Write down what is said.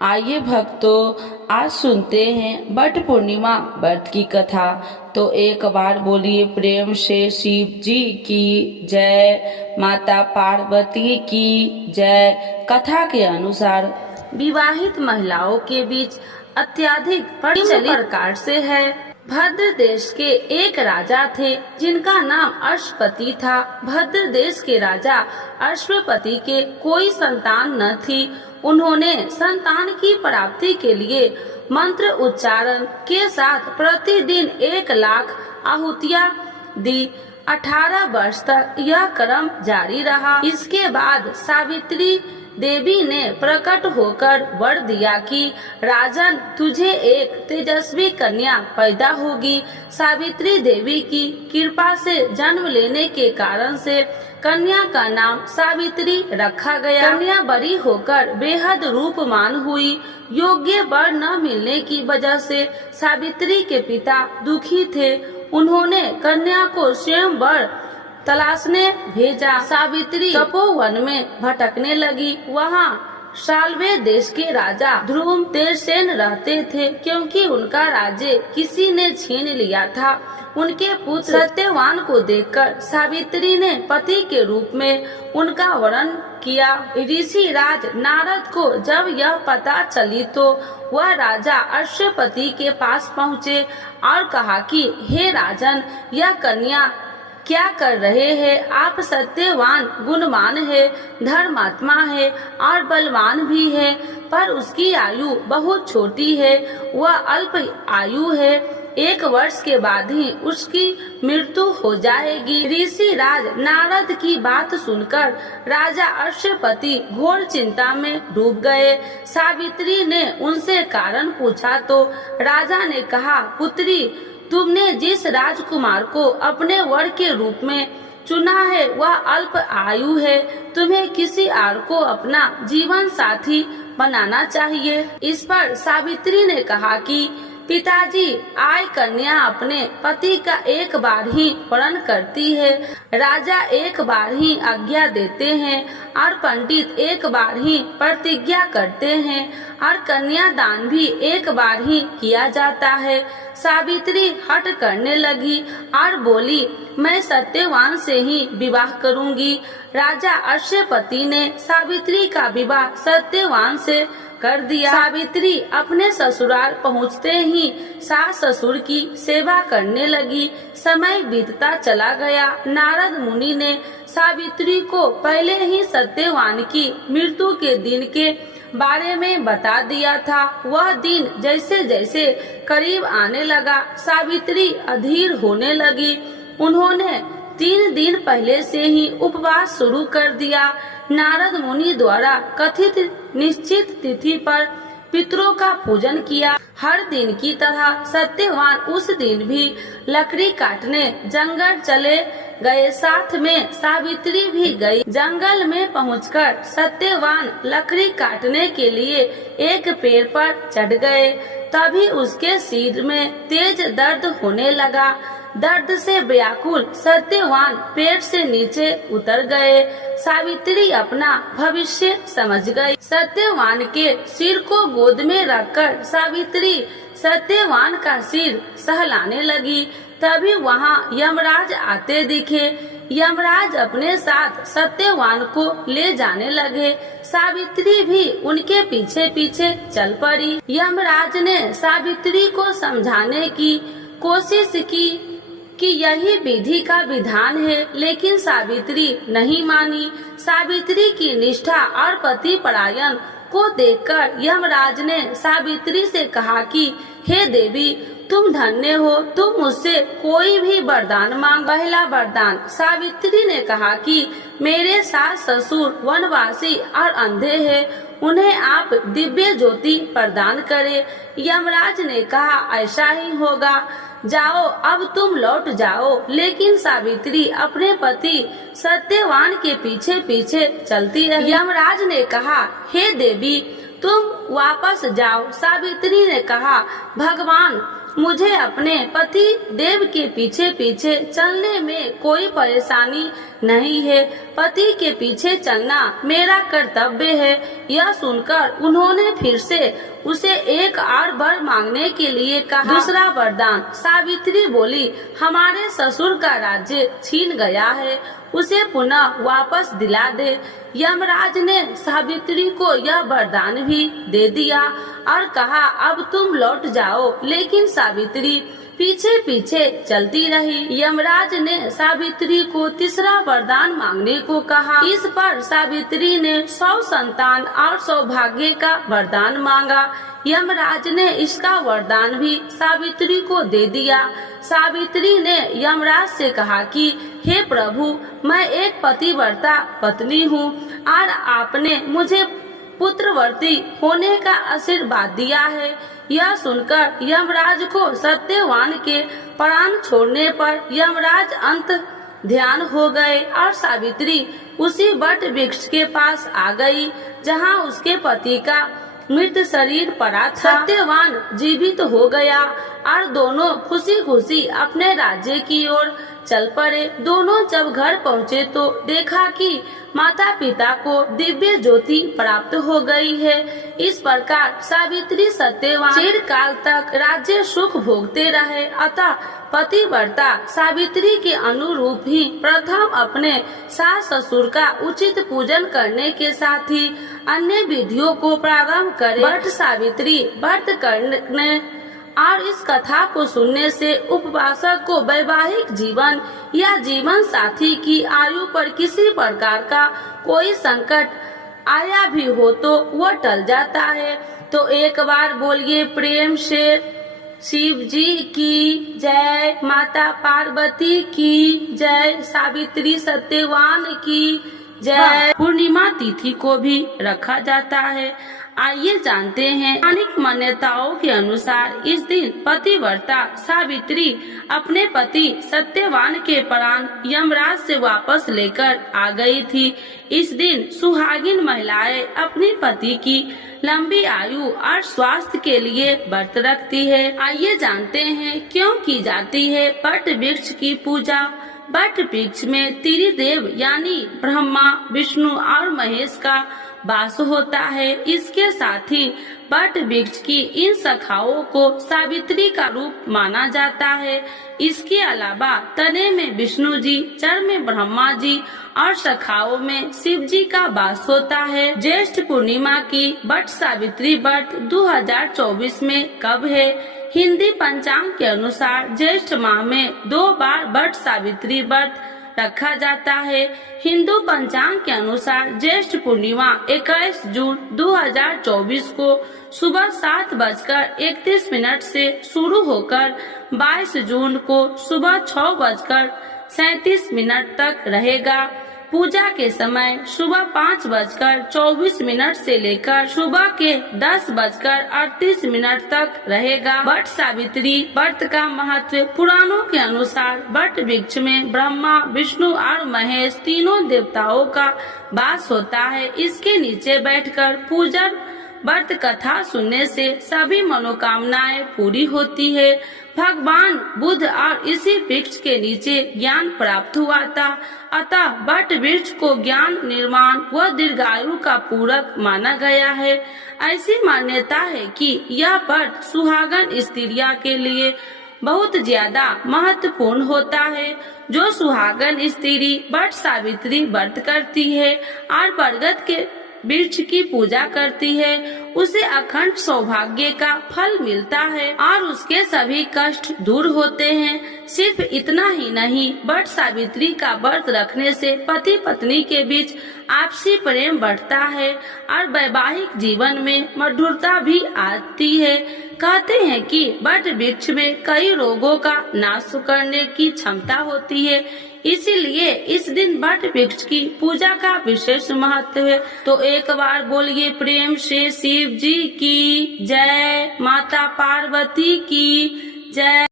आइए भक्तों, आज सुनते हैं वट पूर्णिमा व्रत की कथा। तो एक बार बोलिए प्रेम से शिव जी की जय, माता पार्वती की जय। कथा के अनुसार विवाहित महिलाओं के बीच अत्यधिक प्रचलित प्रकार से है। भद्र देश के एक राजा थे जिनका नाम अश्वपति था। भद्र देश के राजा अश्वपति के कोई संतान न थी। उन्होंने संतान की प्राप्ति के लिए मंत्र उच्चारण के साथ प्रतिदिन 1,00,000 आहुतियाँ दी। 18 वर्ष तक यह क्रम जारी रहा। इसके बाद सावित्री देवी ने प्रकट होकर वर दिया कि राजन, तुझे एक तेजस्वी कन्या पैदा होगी। सावित्री देवी की कृपा से जन्म लेने के कारण से कन्या का नाम सावित्री रखा गया। कन्या बड़ी होकर बेहद रूपमान हुई। योग्य वर न मिलने की वजह से सावित्री के पिता दुखी थे। उन्होंने कन्या को स्वयं वर तलाशने भेजा। सावित्री तपोवन में भटकने लगी। वहाँ शाल्वे देश के राजा ध्रुवसेन रहते थे। क्योंकि उनका राज्य किसी ने छीन लिया था, उनके पुत्र सत्यवान को देखकर सावित्री ने पति के रूप में उनका वरण किया। ऋषि राज नारद को जब यह पता चली तो वह राजा अश्वपति के पास पहुँचे और कहा कि हे राजन, यह कन्या क्या कर रहे हैं? आप सत्यवान, गुणवान है, धर्मात्मा है और बलवान भी है, पर उसकी आयु बहुत छोटी है। वह अल्प आयु है। 1 वर्ष के बाद ही उसकी मृत्यु हो जाएगी। ऋषि राज नारद की बात सुनकर राजा अश्वपति घोर चिंता में डूब गए। सावित्री ने उनसे कारण पूछा तो राजा ने कहा, पुत्री, तुमने जिस राजकुमार को अपने वर के रूप में चुना है वह अल्प आयु है। तुम्हें किसी और को अपना जीवन साथी बनाना चाहिए। इस पर सावित्री ने कहा कि पिताजी, आय कन्या अपने पति का एक बार ही वरण करती है, राजा एक बार ही आज्ञा देते हैं और पंडित एक बार ही प्रतिज्ञा करते हैं और कन्यादान भी एक बार ही किया जाता है। सावित्री हट करने लगी और बोली, मैं सत्यवान से ही विवाह करूंगी। राजा अश्वपति ने सावित्री का विवाह सत्यवान से कर दिया। सावित्री अपने ससुराल पहुँचते ही सास ससुर की सेवा करने लगी। समय बीतता चला गया। नारद मुनि ने सावित्री को पहले ही सत्यवान की मृत्यु के दिन के बारे में बता दिया था। वह दिन जैसे जैसे करीब आने लगा, सावित्री अधीर होने लगी। उन्होंने 3 दिन पहले से ही उपवास शुरू कर दिया। नारद मुनि द्वारा कथित निश्चित तिथि पर पितरों का पूजन किया। हर दिन की तरह सत्यवान उस दिन भी लकड़ी काटने जंगल चले गए। साथ में सावित्री भी गई। जंगल में पहुंचकर सत्यवान लकड़ी काटने के लिए एक पेड़ पर चढ़ गए। तभी उसके सिर में तेज दर्द होने लगा। दर्द से व्याकुल सत्यवान पेड़ से नीचे उतर गए। सावित्री अपना भविष्य समझ गई। सत्यवान के सिर को गोद में रखकर सावित्री सत्यवान का सिर सहलाने लगी। तभी वहाँ यमराज आते दिखे। यमराज अपने साथ सत्यवान को ले जाने लगे। सावित्री भी उनके पीछे पीछे चल पड़ी। यमराज ने सावित्री को समझाने की कोशिश की कि यही विधि का विधान है, लेकिन सावित्री नहीं मानी। सावित्री की निष्ठा और पति परायण को देखकर यमराज ने सावित्री से कहा कि हे देवी, तुम धन्य हो, तुम मुझसे कोई भी वरदान मांग। पहला वरदान। सावित्री ने कहा कि मेरे सास ससुर वनवासी और अंधे हैं, उन्हें आप दिव्य ज्योति प्रदान करें। यमराज ने कहा, ऐसा ही होगा, जाओ, अब तुम लौट जाओ। लेकिन सावित्री अपने पति सत्यवान के पीछे पीछे चलती रही। यमराज ने कहा, हे देवी, तुम वापस जाओ। सावित्री ने कहा, भगवान, मुझे अपने पति देव के पीछे पीछे चलने में कोई परेशानी नहीं है। पति के पीछे चलना मेरा कर्तव्य है। यह सुनकर उन्होंने फिर से उसे एक और वर मांगने के लिए कहा। दूसरा वरदान। सावित्री बोली, हमारे ससुर का राज्य छीन गया है, उसे पुनः वापस दिला दे। यमराज ने सावित्री को यह वरदान भी दे दिया और कहा, अब तुम लौट जाओ। लेकिन सावित्री पीछे पीछे चलती रही। यमराज ने सावित्री को तीसरा वरदान मांगने को कहा। इस पर सावित्री ने 100 संतान और सौभाग्य का वरदान मांगा। यमराज ने इसका वरदान भी सावित्री को दे दिया। सावित्री ने यमराज से कहा कि हे प्रभु, मैं एक पतिव्रता पत्नी हूँ और आपने मुझे पुत्रवती होने का आशीर्वाद दिया है। यह सुनकर यमराज को सत्यवान के प्राण छोड़ने पर यमराज अंत ध्यान हो गए और सावित्री उसी वट वृक्ष के पास आ गई जहाँ उसके पति का मृत शरीर पड़ा था। सत्यवान जीवित हो गया और दोनों खुशी खुशी अपने राज्य की ओर चल पड़े। दोनों जब घर पहुँचे तो देखा कि माता पिता को दिव्य ज्योति प्राप्त हो गई है। इस प्रकार सावित्री सत्यवान चिरकाल तक राज्य सुख भोगते रहे। अतः पतिव्रता सावित्री के अनुरूप ही प्रथम अपने सास ससुर का उचित पूजन करने के साथ ही अन्य विधियों को प्रारंभ करे। व्रत सावित्री व्रत करने और इस कथा को सुनने से उपवासक को वैवाहिक जीवन या जीवन साथी की आयु पर किसी प्रकार का कोई संकट आया भी हो तो वह टल जाता है। तो एक बार बोलिए प्रेम से शिव जी की जय, माता पार्वती की जय, सावित्री सत्यवान की जय। पूर्णिमा तिथि को भी रखा जाता है। आइए जानते हैं पौराणिक मान्यताओं के अनुसार इस दिन पतिव्रता सावित्री अपने पति सत्यवान के प्राण यमराज से वापस लेकर आ गई थी। इस दिन सुहागिन महिलाएं अपने पति की लंबी आयु और स्वास्थ्य के लिए व्रत रखती है। आइए जानते हैं क्यों की जाती है वट वृक्ष की पूजा। वट वृक्ष में त्रिदेव यानी ब्रह्मा, विष्णु और महेश का वास होता है। इसके साथ ही वट वृक्ष की इन शाखाओं को सावित्री का रूप माना जाता है। इसके अलावा तने में विष्णु जी, जड़ में ब्रह्मा जी और शाखाओं में शिव जी का वास होता है। ज्येष्ठ पूर्णिमा की वट सावित्री व्रत 2024 में कब है? हिंदी पंचांग के अनुसार ज्येष्ठ माह में 2 बार वट सावित्री व्रत रखा जाता है। हिंदू पंचांग के अनुसार ज्येष्ठ पूर्णिमा 21 जून 2024 को सुबह 7:31 से शुरू होकर 22 जून को सुबह 6:37 तक रहेगा। पूजा के समय सुबह 5:24 से लेकर सुबह के 10:38 तक रहेगा। वट सावित्री व्रत का महत्व पुराणों के अनुसार वट वृक्ष में ब्रह्मा, विष्णु और महेश तीनों देवताओं का वास होता है। इसके नीचे बैठकर पूजन व्रत कथा सुनने से सभी मनोकामनाएं पूरी होती है। भगवान बुद्ध और इसी वृक्ष के नीचे ज्ञान प्राप्त हुआ था। अतः वट वृक्ष को ज्ञान, निर्माण व दीर्घायु का पूरक माना गया है। ऐसी मान्यता है कि यह व्रत सुहागन स्त्रियों के लिए बहुत ज्यादा महत्वपूर्ण होता है। जो सुहागन स्त्री वट सावित्री व्रत करती है और बरगद के वृक्ष की पूजा करती है, उसे अखंड सौभाग्य का फल मिलता है और उसके सभी कष्ट दूर होते हैं। सिर्फ इतना ही नहीं, वट सावित्री का व्रत रखने से पति पत्नी के बीच आपसी प्रेम बढ़ता है और वैवाहिक जीवन में मधुरता भी आती है। कहते हैं कि वट वृक्ष में कई रोगों का नाश करने की क्षमता होती है, इसीलिए इस दिन वट वृक्ष की पूजा का विशेष महत्व है। तो एक बार बोलिए प्रेम से शिव जी की जय, माता पार्वती की जय।